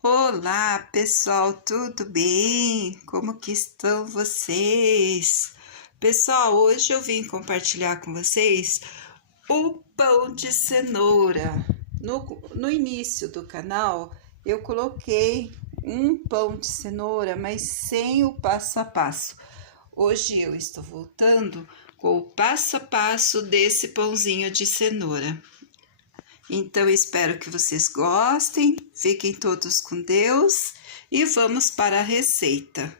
Olá, pessoal, tudo bem? Como que estão vocês? Pessoal, hoje eu vim compartilhar com vocês o pão de cenoura. No início do canal, eu coloquei um pão de cenoura, mas sem o passo a passo. Hoje eu estou voltando com o passo a passo desse pãozinho de cenoura. Então, espero que vocês gostem, fiquem todos com Deus e vamos para a receita.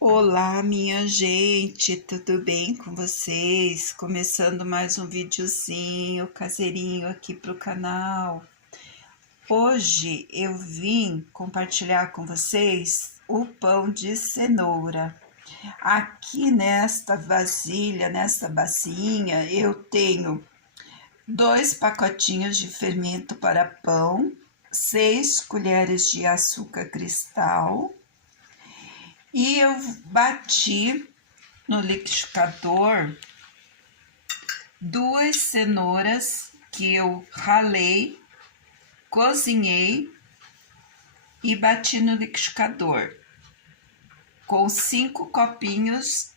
Olá, minha gente, tudo bem com vocês? Começando mais um videozinho caseirinho aqui para o canal. Hoje eu vim compartilhar com vocês o pão de cenoura. Aqui nesta vasilha, nesta bacinha, eu tenho 2 pacotinhos de fermento para pão, 6 colheres de açúcar cristal, e eu bati no liquidificador 2 cenouras que eu ralei, cozinhei e bati no liquidificador com 5 copinhos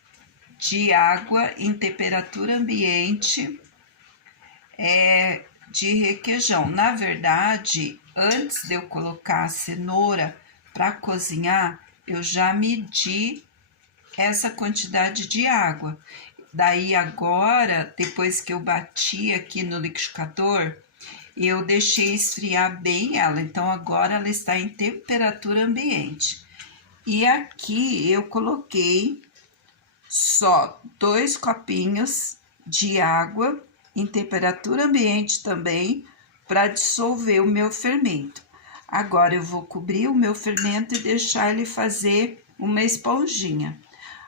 de água em temperatura ambiente de requeijão. Na verdade, antes de eu colocar a cenoura para cozinhar, eu já medi essa quantidade de água. Daí agora, depois que eu bati aqui no liquidificador, eu deixei esfriar bem ela. Então agora ela está em temperatura ambiente. E aqui eu coloquei só 2 copinhos de água em temperatura ambiente também, para dissolver o meu fermento. Agora eu vou cobrir o meu fermento e deixar ele fazer uma esponjinha.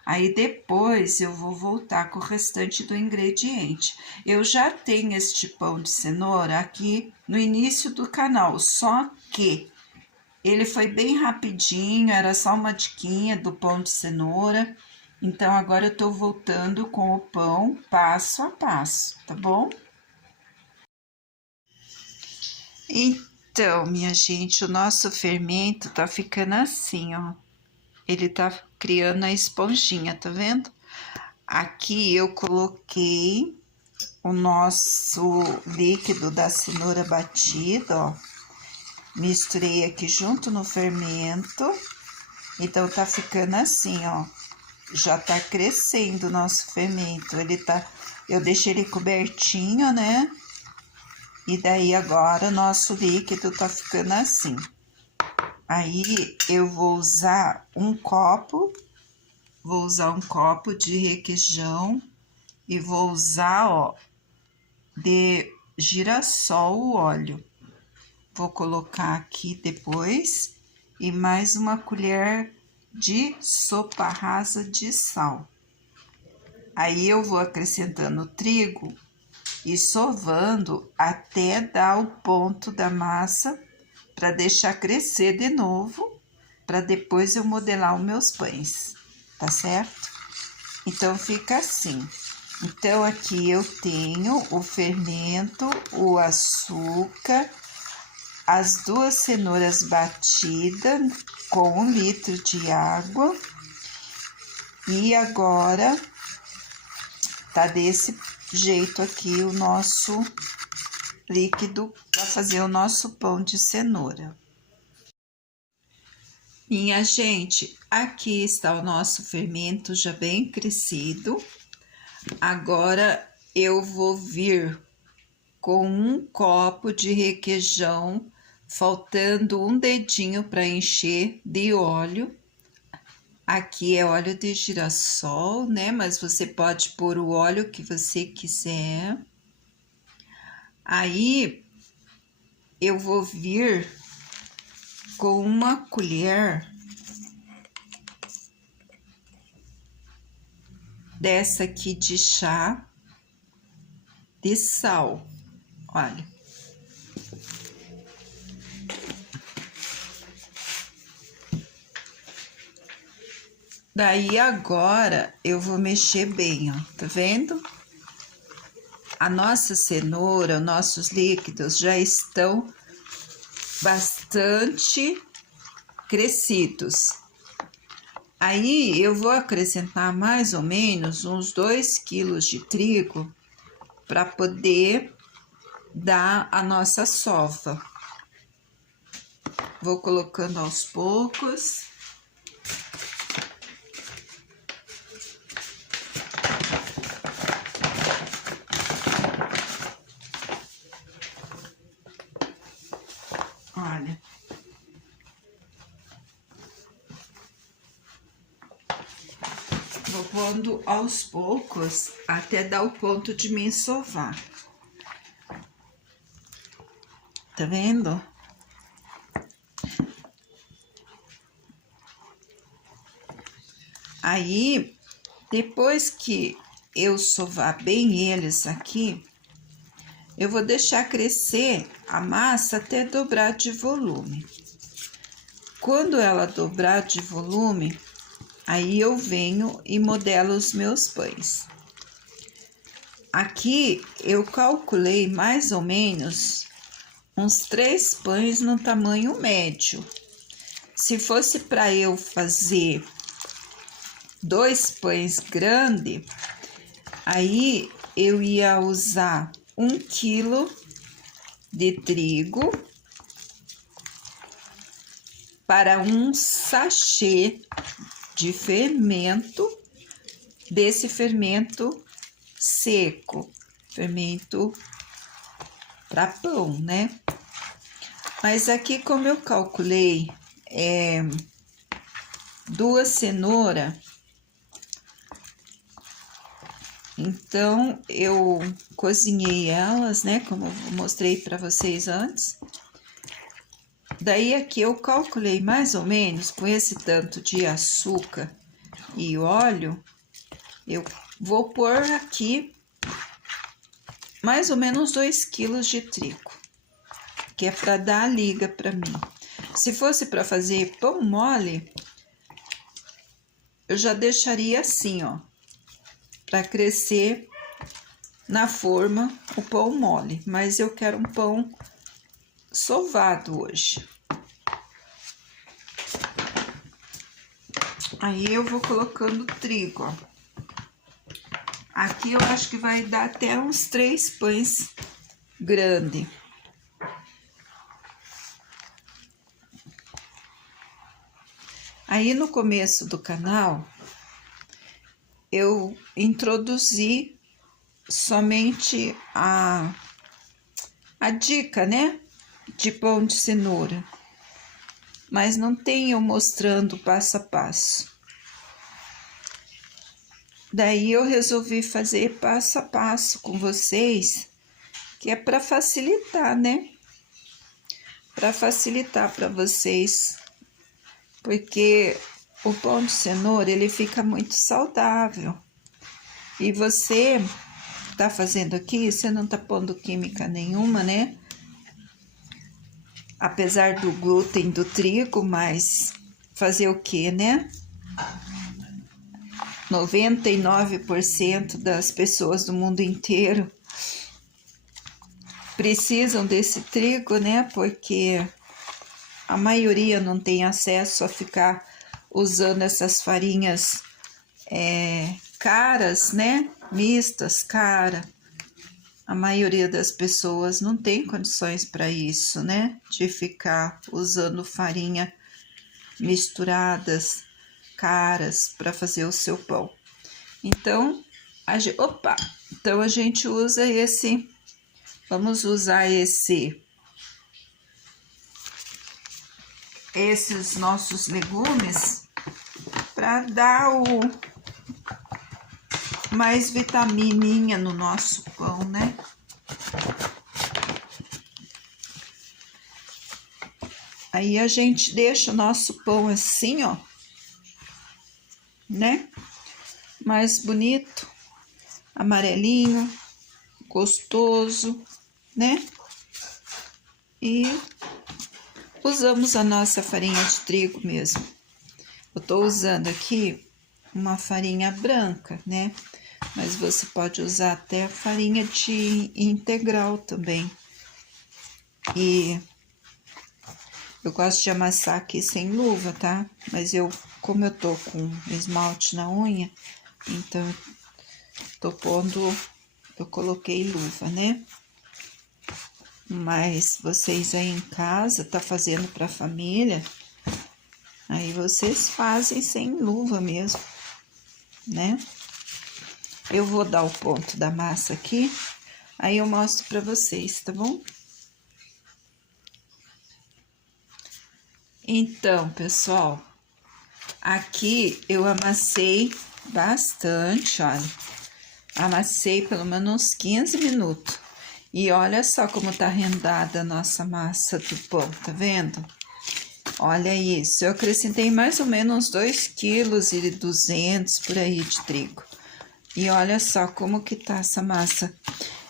Aí depois eu vou voltar com o restante do ingrediente. Eu já tenho este pão de cenoura aqui no início do canal, só que ele foi bem rapidinho, era só uma diquinha do pão de cenoura. Então, agora eu tô voltando com o pão passo a passo, tá bom? Então, minha gente, o nosso fermento tá ficando assim, ó. Ele tá criando a esponjinha, tá vendo? Aqui eu coloquei o nosso líquido da cenoura batida, ó. Misturei aqui junto no fermento. Então, tá ficando assim, ó. Já tá crescendo o nosso fermento, eu deixei ele cobertinho, né? E daí agora o nosso líquido tá ficando assim. Aí eu vou usar um copo de requeijão e vou usar, ó, de girassol o óleo. Vou colocar aqui depois e mais uma colher de sopa rasa de sal. Aí eu vou acrescentando o trigo e sovando até dar o ponto da massa para deixar crescer de novo, para depois eu modelar os meus pães, tá certo? Então fica assim. Então aqui eu tenho o fermento, o açúcar, as 2 cenouras batidas com 1 litro de água. E agora tá desse jeito aqui o nosso líquido para fazer o nosso pão de cenoura. Minha gente, aqui está o nosso fermento já bem crescido. Agora eu vou vir com 1 copo de requeijão, faltando 1 dedinho para encher de óleo. Aqui é óleo de girassol, né? Mas você pode pôr o óleo que você quiser. Aí eu vou vir com 1 colher dessa aqui de chá de sal. Olha. Daí agora eu vou mexer bem, ó, tá vendo? A nossa cenoura, nossos líquidos já estão bastante crescidos. Aí eu vou acrescentar mais ou menos uns 2 quilos de trigo para poder dar a nossa sova. Vou colocando aos poucos. Olha. Vou pondo aos poucos até dar o ponto de me ensovar. Tá vendo? Aí, depois que eu sovar bem eles aqui, eu vou deixar crescer a massa até dobrar de volume. Quando ela dobrar de volume, aí eu venho e modelo os meus pães. Aqui eu calculei mais ou menos uns 3 pães no tamanho médio. Se fosse para eu fazer 2 pães grandes, aí eu ia usar 1 quilo de trigo para um sachê de fermento, desse fermento seco, fermento para pão, né? Mas aqui, como eu calculei 2 cenouras, então eu cozinhei elas, né? Como eu mostrei para vocês antes. Daí aqui eu calculei mais ou menos com esse tanto de açúcar e óleo, eu vou pôr aqui mais ou menos 2 quilos de trigo, que é para dar a liga para mim. Se fosse para fazer pão mole, eu já deixaria assim, ó, para crescer na forma o pão mole, mas eu quero um pão sovado hoje. Aí eu vou colocando trigo, ó. Aqui eu acho que vai dar até uns 3 pães grandes. Aí no começo do canal, eu introduzi somente a dica, né, de pão de cenoura, mas não tem eu mostrando passo a passo. Daí eu resolvi fazer passo a passo com vocês, que é para facilitar, né? Para facilitar para vocês, porque o pão de cenoura, ele fica muito saudável. E você tá fazendo aqui, você não tá pondo química nenhuma, né? Apesar do glúten do trigo, mas fazer o quê, né? 99% das pessoas do mundo inteiro precisam desse trigo, né? Porque a maioria não tem acesso a ficar usando essas farinhas caras, né? Mistas, cara. A maioria das pessoas não tem condições para isso, né? De ficar usando farinha misturadas, caras, para fazer o seu pão. Então, então a gente usa esse, vamos usar esses nossos legumes para dar mais vitamininha no nosso pão, né? Aí a gente deixa o nosso pão assim, ó, né? Mais bonito, amarelinho, gostoso, né? E usamos a nossa farinha de trigo mesmo. Eu tô usando aqui uma farinha branca, né? Mas você pode usar até farinha de integral também. E Eu gosto de amassar aqui sem luva, tá? Mas como eu tô com esmalte na unha, então tô pondo, eu coloquei luva, né? Mas vocês aí em casa, tá fazendo pra família, aí vocês fazem sem luva mesmo, né? Eu vou dar o ponto da massa aqui, aí eu mostro pra vocês, tá bom? Então, pessoal, aqui eu amassei bastante, olha. Amassei pelo menos uns 15 minutos. E olha só como tá rendada a nossa massa do pão, tá vendo? Olha isso, eu acrescentei mais ou menos 2,2 kg por aí de trigo. E olha só como que tá essa massa.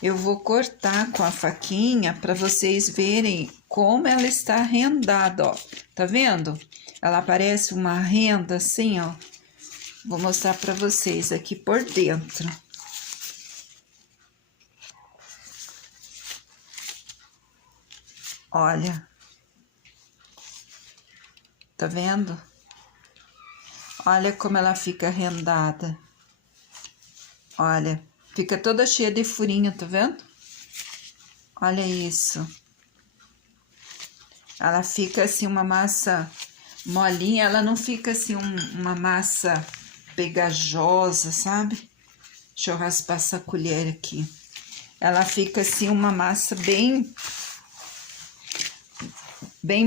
Eu vou cortar com a faquinha para vocês verem como ela está rendada, ó. Tá vendo? Ela parece uma renda assim, ó. Vou mostrar para vocês aqui por dentro. Olha. Tá vendo? Olha como ela fica rendada. Olha, fica toda cheia de furinho, tá vendo? Olha isso. Ela fica assim uma massa molinha, ela não fica assim uma massa pegajosa, sabe? Deixa eu raspar essa colher aqui. Ela fica assim uma massa bem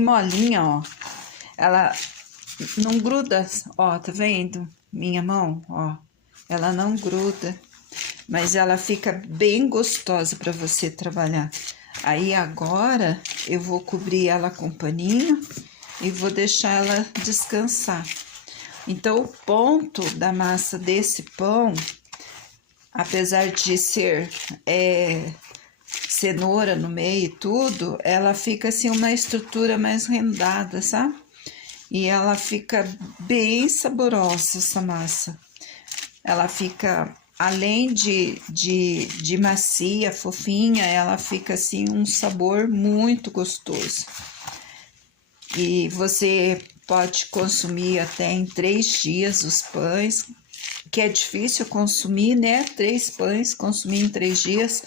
molinha, ó. Ela não gruda, ó, tá vendo? Minha mão, ó. Ela não gruda, mas ela fica bem gostosa para você trabalhar. Aí agora eu vou cobrir ela com paninho e vou deixar ela descansar. Então o ponto da massa desse pão, apesar de ser cenoura no meio e tudo, ela fica assim uma estrutura mais rendada, sabe? E ela fica bem saborosa essa massa. Ela fica, além de macia, fofinha, ela fica assim um sabor muito gostoso. E você pode consumir até em 3 dias os pães, que é difícil consumir, né? 3 pães, consumir em 3 dias.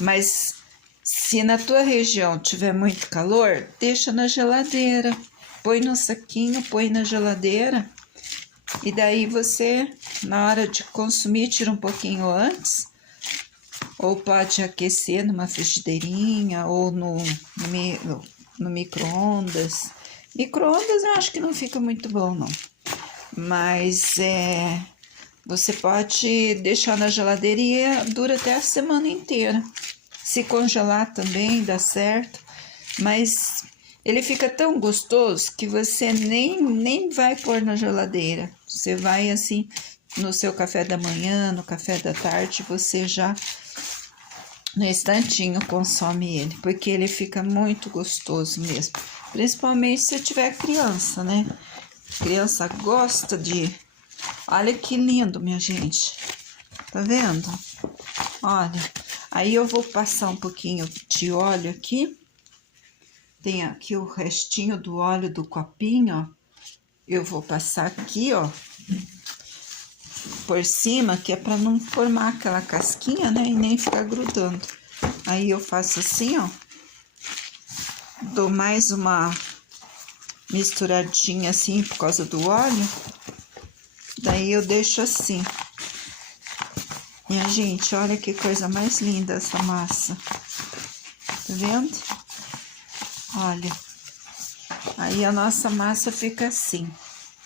Mas se na tua região tiver muito calor, deixa na geladeira. Põe no saquinho, põe na geladeira. E daí você, na hora de consumir, tira um pouquinho antes. Ou pode aquecer numa frigideirinha ou no micro-ondas. Micro-ondas eu acho que não fica muito bom, não. Mas você pode deixar na geladeira e dura até a semana inteira. Se congelar também dá certo. Mas ele fica tão gostoso que você nem vai pôr na geladeira. Você vai assim no seu café da manhã, no café da tarde, você já no instantinho consome ele, porque ele fica muito gostoso mesmo. Principalmente se tiver criança, né? Criança gosta de... Olha que lindo, minha gente. Tá vendo? Olha. Aí eu vou passar um pouquinho de óleo aqui. Tem aqui o restinho do óleo do copinho, ó. Eu vou passar aqui, ó, por cima, que é para não formar aquela casquinha, né? E nem ficar grudando. Aí eu faço assim, ó. Dou mais uma misturadinha assim por causa do óleo. Daí eu deixo assim. Minha gente, olha que coisa mais linda essa massa. Tá vendo? Olha. Aí a nossa massa fica assim.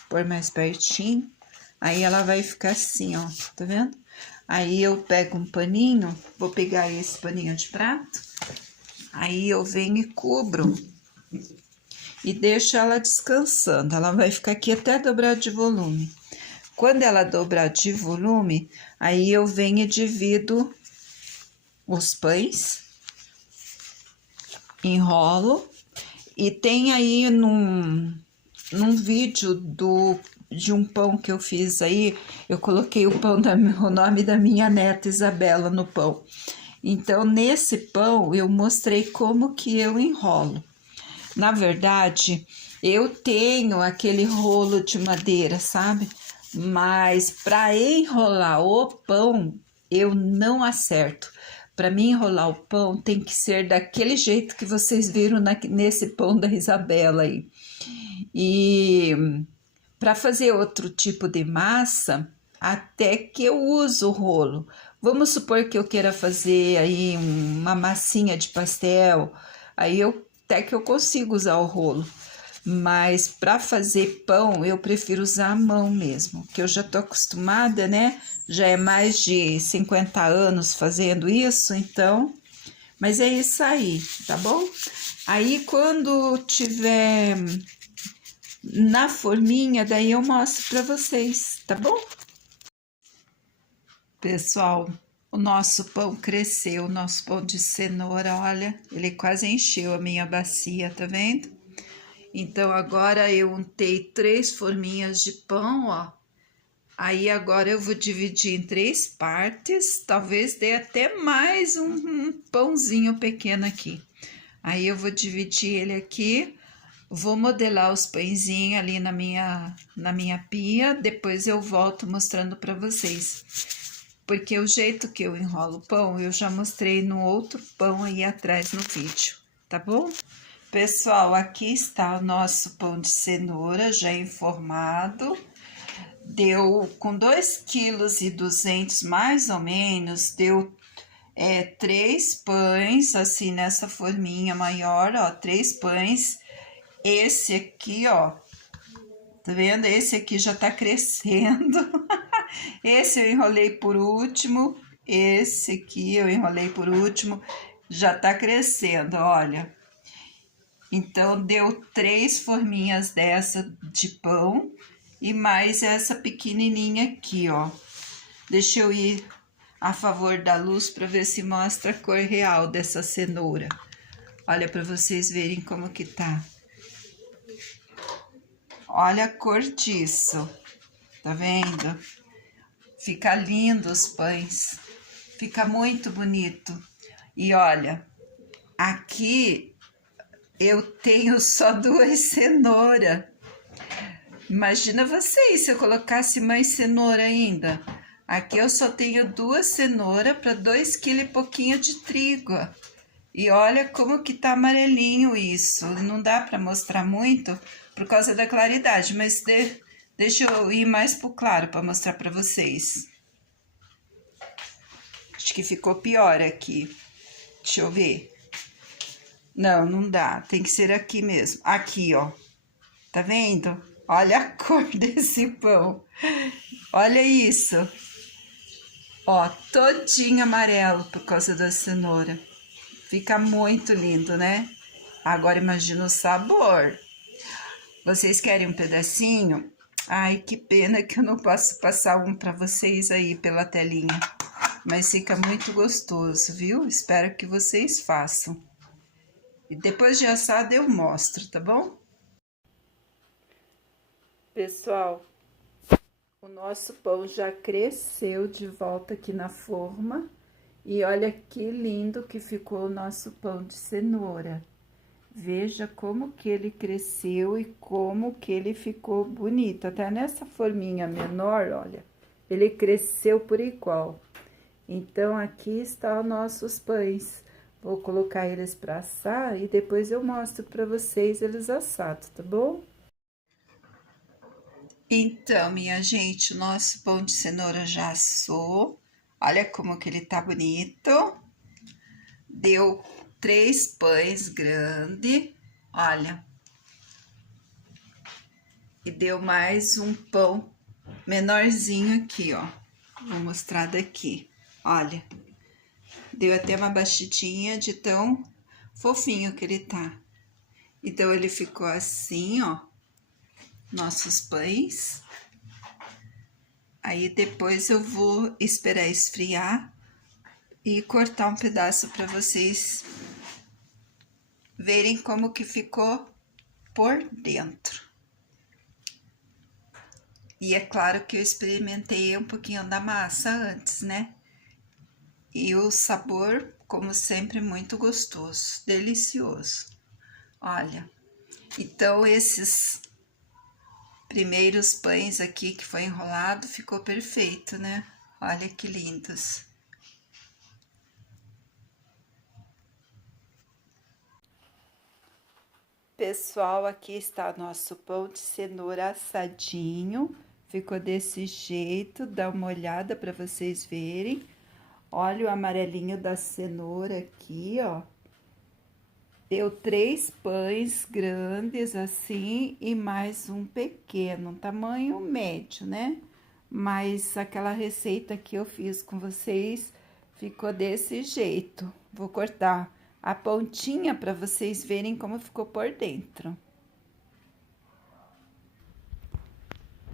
Pôr mais pertinho. Aí ela vai ficar assim, ó. Tá vendo? Aí eu pego um paninho. Vou pegar esse paninho de prato. Aí eu venho e cubro. E deixo ela descansando. Ela vai ficar aqui até dobrar de volume. Quando ela dobrar de volume, aí eu venho e divido os pães. Enrolo. E tem aí num vídeo de um pão que eu fiz aí, eu coloquei o nome da minha neta Isabela no pão. Então, nesse pão, eu mostrei como que eu enrolo. Na verdade, eu tenho aquele rolo de madeira, sabe? Mas para enrolar o pão, eu não acerto. Para mim enrolar o pão tem que ser daquele jeito que vocês viram nesse pão da Isabela aí. E para fazer outro tipo de massa, até que eu uso o rolo. Vamos supor que eu queira fazer aí uma massinha de pastel, aí até que eu consigo usar o rolo. Mas para fazer pão, eu prefiro usar a mão mesmo, que eu já tô acostumada, né? Já é mais de 50 anos fazendo isso, então. Mas é isso aí, tá bom? Aí quando tiver na forminha, daí eu mostro para vocês, tá bom? Pessoal, o nosso pão cresceu, o nosso pão de cenoura, olha, ele quase encheu a minha bacia, tá vendo? Então, agora eu untei 3 forminhas de pão, ó. Aí, agora eu vou dividir em 3 partes, talvez dê até mais um pãozinho pequeno aqui. Aí, eu vou dividir ele aqui, vou modelar os pãezinhos ali na minha pia, depois eu volto mostrando para vocês. Porque o jeito que eu enrolo o pão, eu já mostrei no outro pão aí atrás no vídeo, tá bom? Pessoal, aqui está o nosso pão de cenoura já enformado. Deu com 2,2 kg mais ou menos, deu 3 pães, assim, nessa forminha maior, ó, 3 pães. Esse aqui, ó, tá vendo? Esse aqui já tá crescendo. Esse eu enrolei por último, esse aqui eu enrolei por último, já tá crescendo, olha. Então, deu 3 forminhas dessa de pão e mais essa pequenininha aqui, ó. Deixa eu ir a favor da luz para ver se mostra a cor real dessa cenoura. Olha, para vocês verem como que tá. Olha a cor disso, tá vendo? Fica lindo os pães, fica muito bonito. E olha, aqui eu tenho só 2 cenouras. Imagina vocês se eu colocasse mais cenoura ainda. Aqui eu só tenho 2 cenouras para 2 kg e pouquinho de trigo. E olha como que tá amarelinho isso. Não dá para mostrar muito por causa da claridade, mas deixa eu ir mais pro claro para mostrar para vocês. Acho que ficou pior aqui. Deixa eu ver. Não, não dá. Tem que ser aqui mesmo. Aqui, ó. Tá vendo? Olha a cor desse pão. Olha isso. Ó, todinho amarelo por causa da cenoura. Fica muito lindo, né? Agora imagina o sabor. Vocês querem um pedacinho? Ai, que pena que eu não posso passar um para vocês aí pela telinha. Mas fica muito gostoso, viu? Espero que vocês façam. E depois de assado eu mostro, tá bom? Pessoal, o nosso pão já cresceu de volta aqui na forma. E olha que lindo que ficou o nosso pão de cenoura. Veja como que ele cresceu e como que ele ficou bonito. Até nessa forminha menor, olha, ele cresceu por igual. Então, aqui estão nossos pães. Vou colocar eles para assar e depois eu mostro para vocês eles assados, tá bom? Então, minha gente, o nosso pão de cenoura já assou. Olha como que ele tá bonito. Deu 3 pães grandes, olha. E deu mais um pão menorzinho aqui, ó. Vou mostrar daqui, olha. Deu até uma batidinha de tão fofinho que ele tá. Então, ele ficou assim, ó, nossos pães. Aí, depois eu vou esperar esfriar e cortar um pedaço para vocês verem como que ficou por dentro. E é claro que eu experimentei um pouquinho da massa antes, né? E o sabor, como sempre, muito gostoso, delicioso. Olha, Então, esses primeiros pães aqui que foi enrolado, ficou perfeito, né? Olha que lindos. Pessoal, aqui está nosso pão de cenoura assadinho. Ficou desse jeito, dá uma olhada para vocês verem. Olha o amarelinho da cenoura aqui, ó. Deu 3 pães grandes assim e mais um pequeno, tamanho médio, né? Mas aquela receita que eu fiz com vocês ficou desse jeito. Vou cortar a pontinha para vocês verem como ficou por dentro.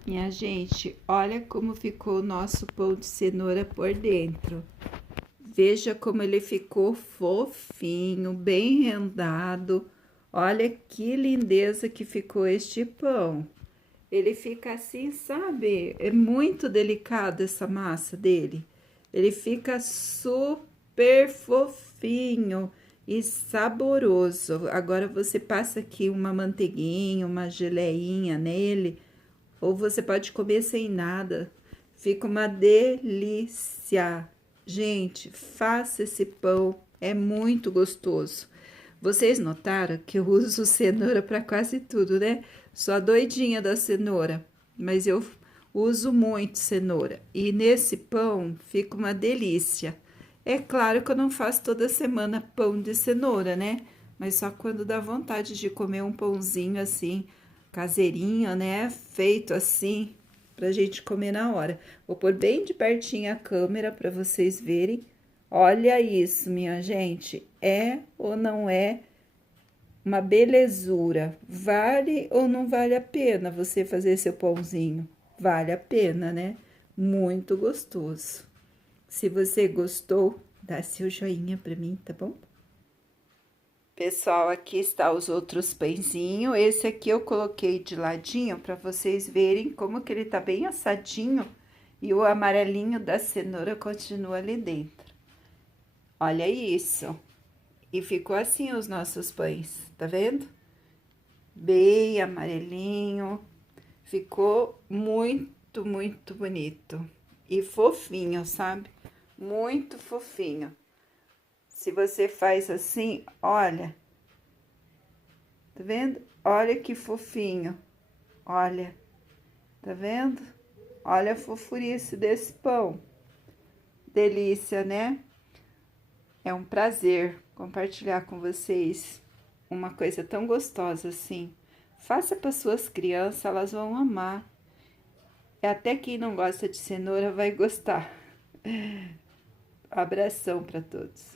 Minha gente, olha como ficou o nosso pão de cenoura por dentro. Veja como ele ficou fofinho, bem rendado. Olha que lindeza que ficou este pão. Ele fica assim, sabe? É muito delicado essa massa dele. Ele fica super fofinho e saboroso. Agora você passa aqui uma manteiguinha, uma geleinha nele, ou você pode comer sem nada. Fica uma delícia. Gente, faça esse pão, é muito gostoso. Vocês notaram que eu uso cenoura para quase tudo, né? Sou a doidinha da cenoura, mas eu uso muito cenoura. E nesse pão fica uma delícia. É claro que eu não faço toda semana pão de cenoura, né? Mas só quando dá vontade de comer um pãozinho assim, caseirinho, né? Feito assim, pra gente comer na hora. Vou pôr bem de pertinho a câmera para vocês verem. Olha isso, minha gente. É ou não é uma belezura? Vale ou não vale a pena você fazer seu pãozinho? Vale a pena, né? Muito gostoso. Se você gostou, dá seu joinha para mim, tá bom? Pessoal, aqui está os outros pãezinhos. Esse aqui eu coloquei de ladinho para vocês verem como que ele tá bem assadinho e o amarelinho da cenoura continua ali dentro. Olha isso. E ficou assim os nossos pães, tá vendo? Bem amarelinho. Ficou muito, muito bonito. E fofinho, sabe? Muito fofinho. Se você faz assim, olha, tá vendo? Olha que fofinho, olha, tá vendo? Olha a fofurice desse pão, delícia, né? É um prazer compartilhar com vocês uma coisa tão gostosa assim. Faça para suas crianças, elas vão amar. E até quem não gosta de cenoura vai gostar. Abração para todos.